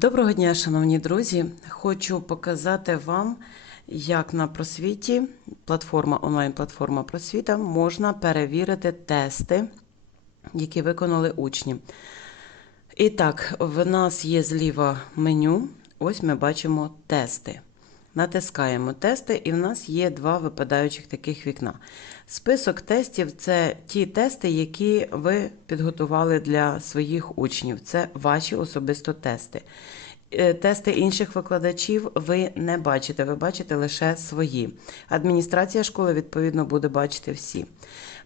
Доброго дня, шановні друзі! Хочу показати вам, як на просвіті, платформа, онлайн-платформа просвіта, можна перевірити тести, які виконали учні. І так, в нас є зліва меню. Ось ми бачимо тести. Натискаємо тести, і в нас є два випадаючих таких вікна. Список тестів це ті тести, які ви підготували для своїх учнів. Це ваші особисто тести. Е, Тести інших викладачів ви не бачите, ви бачите лише свої. Адміністрація школи, відповідно, буде бачити всі.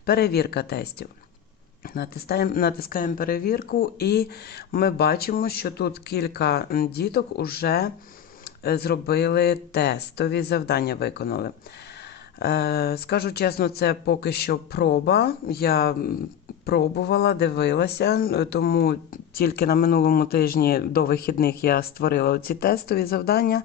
Перевірка тестів. Натискаємо, натискаємо перевірку, і ми бачимо, що тут кілька діток вже зробили тестові завдання, виконали. Е, Скажу чесно, це поки що проба. Я пробувала, дивилася, тому тільки на минулому тижні до вихідних я створила ці тестові завдання.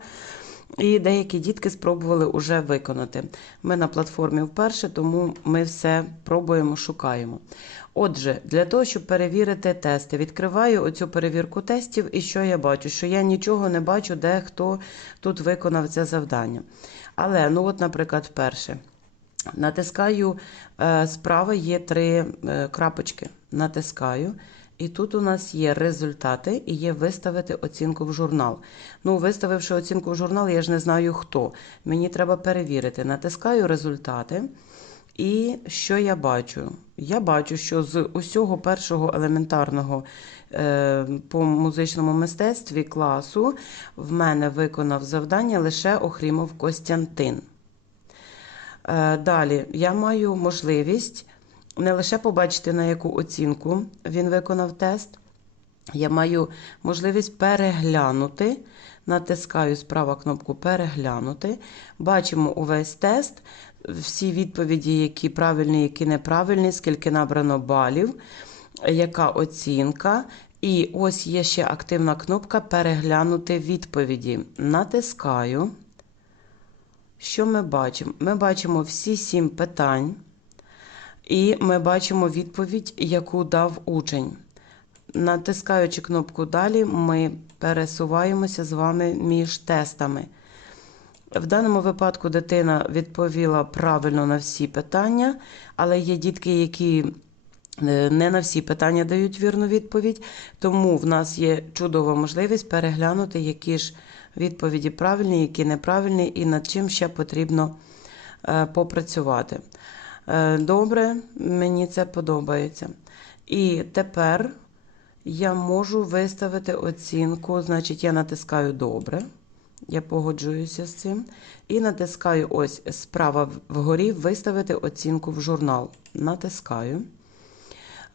І деякі дітки спробували вже виконати. Ми на платформі вперше, тому ми все пробуємо, шукаємо. Отже, для того, щоб перевірити тести, відкриваю оцю перевірку тестів, і що я бачу? Що я нічого не бачу, де хто тут виконав це завдання. Але, ну от, наприклад, перше. Натискаю, е, справа є три е, крапочки. Натискаю. І тут у нас є результати і є виставити оцінку в журнал. Ну, виставивши оцінку в журнал, я ж не знаю хто. Мені треба перевірити. Натискаю результати. І що я бачу? Я бачу, що з усього першого елементарного е, по музичному мистецтві класу в мене виконав завдання лише Охрімов Костянтин. Е, далі я маю можливість не лише побачити, на яку оцінку він виконав тест. Я маю можливість переглянути. Натискаю справа кнопку Переглянути. Бачимо увесь тест, всі відповіді, які правильні, які неправильні, скільки набрано балів, яка оцінка. І ось є ще активна кнопка Переглянути відповіді. Натискаю. Що ми бачимо? Ми бачимо всі сім питань. І ми бачимо відповідь, яку дав учень. Натискаючи кнопку Далі, ми пересуваємося з вами між тестами. В даному випадку дитина відповіла правильно на всі питання, але є дітки, які е, не на всі питання дають вірну відповідь, тому в нас є чудова можливість переглянути, які ж відповіді правильні, які неправильні, і над чим ще потрібно е, попрацювати. Е, добре, мені це подобається. І тепер я можу виставити оцінку, значить, я натискаю добре. Я погоджуюся з цим. І натискаю ось справа вгорі виставити оцінку в журнал. Натискаю.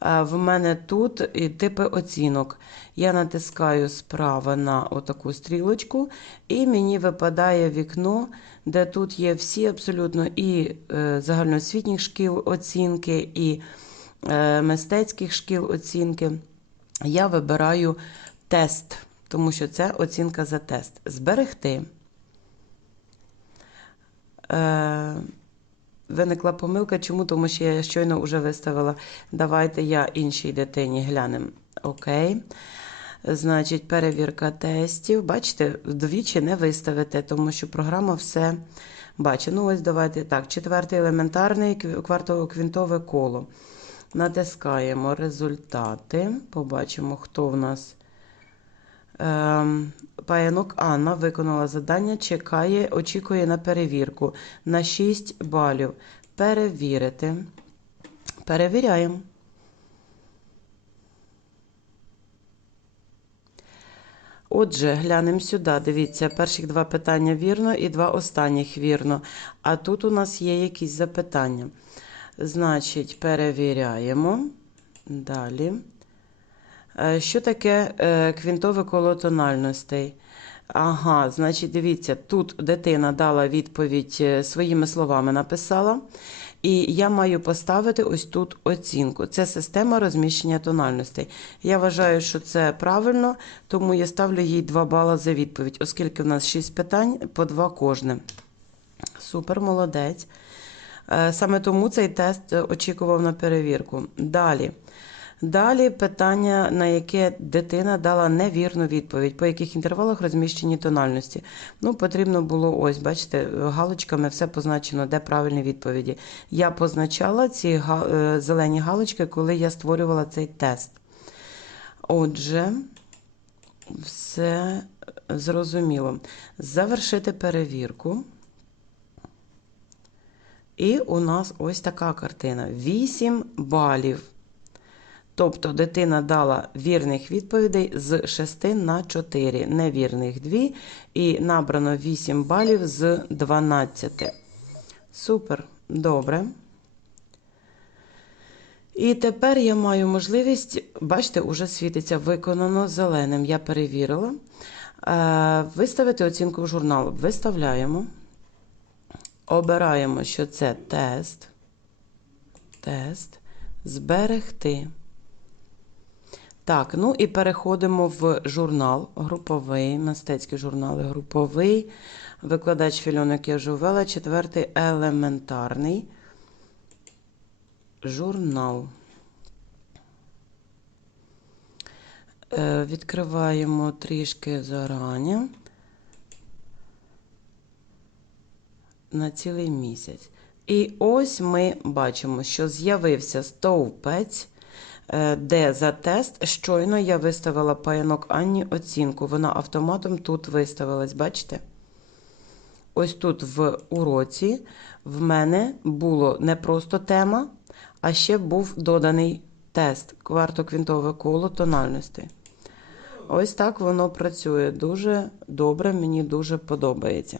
Е, в мене тут типи оцінок. Я натискаю справа на отаку стрілочку, і мені випадає вікно, де тут є всі абсолютно і е, загальноосвітніх шкіл оцінки, і е, мистецьких шкіл оцінки. Я вибираю тест, тому що це оцінка за тест. Зберегти. Виникла помилка. Чому? Тому що я щойно вже виставила. Давайте я іншій дитині глянемо. Окей. Значить, перевірка тестів. Бачите, вдвічі не виставите, тому що програма все бачить. Ну, ось давайте так. Четвертий елементарний квартово-квінтове коло. Натискаємо результати. Побачимо, хто в нас. Ем, Паянок Анна виконала завдання, чекає, очікує на перевірку на 6 балів. Перевірити. Перевіряємо. Отже, глянемо сюди. Дивіться, перших два питання вірно і два останніх вірно. А тут у нас є якісь запитання. Значить, перевіряємо. Далі. Е, що таке е, квінтове коло тональностей? Ага, значить, дивіться, тут дитина дала відповідь е, своїми словами написала. І я маю поставити ось тут оцінку. Це система розміщення тональностей. Я вважаю, що це правильно, тому я ставлю їй 2 бала за відповідь, оскільки в нас 6 питань по 2 кожне. Супер, молодець. Саме тому цей тест очікував на перевірку. Далі. Далі питання, на яке дитина дала невірну відповідь, по яких інтервалах розміщені тональності. Ну, потрібно було ось, бачите, галочками все позначено, де правильні відповіді. Я позначала ці е, зелені галочки, коли я створювала цей тест. Отже, все зрозуміло. Завершити перевірку. І у нас ось така картина: 8 балів. Тобто дитина дала вірних відповідей з 6 на 4, невірних 2, і набрано 8 балів з 12. Супер, добре. І тепер я маю можливість, бачите, уже світиться виконано зеленим. Я перевірила. Е, Виставити оцінку в журнал. Виставляємо. Обираємо, що це тест. Тест. Зберегти. Так, ну і переходимо в журнал груповий, мистецькі журнали груповий. Викладач фільонок я вже ввела. Четвертий елементарний журнал. Е, Відкриваємо трішки зарані. на цілий місяць. І ось ми бачимо, що з'явився стовпець, де за тест щойно я виставила паянок Анні оцінку. Вона автоматом тут виставилась, бачите? Ось тут в уроці в мене було не просто тема, а ще був доданий тест квартоквінтове коло тональності. Ось так воно працює. Дуже добре, мені дуже подобається.